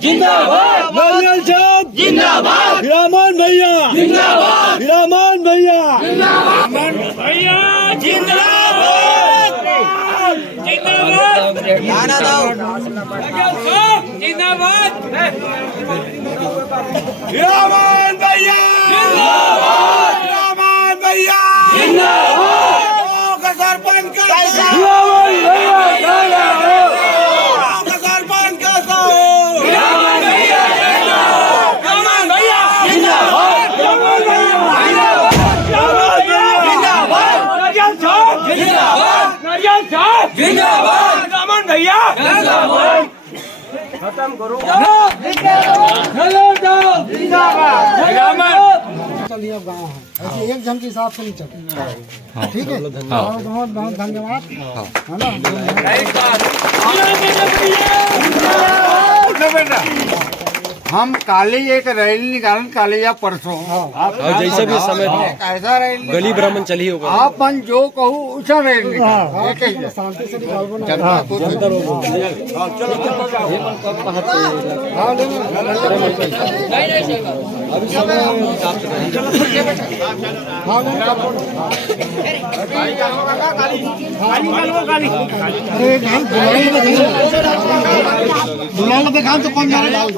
जिंदाबाद, नारियल साहब जिंदाबाद, हिरामन भैया जिंदाबाद, हिरामन भैया जिंदाबाद, भैया जिंदाबाद, जिंदाबाद, जिंदाबाद, हिरामन भैया जिंदाबाद, हिरामन भैया जिंदाबाद, सरपंच का हिरामन भैया सरपंच कैसा हो हिरामन भैया हिरामन भैया जिंदाबाद, हिरामन भैया जिंदाबाद, नारियल साहब जिंदाबाद, हिरामन भैया जिंदाबाद, खत्म करो हेलो जिंदाबाद, हिरामन चलिए अब गाँव है ऐसे एक जन के हिसाब से नहीं चलते ठीक है बहुत बहुत धन्यवाद है ना हम काले एक रैली निकालन काले या परसों जैसे भी समय ऐसा रैली गली भ्रमण चली होगा आप मन जो कहूँ उसा रैली शांति से दुलाल पे काम तो कौन जा रहा है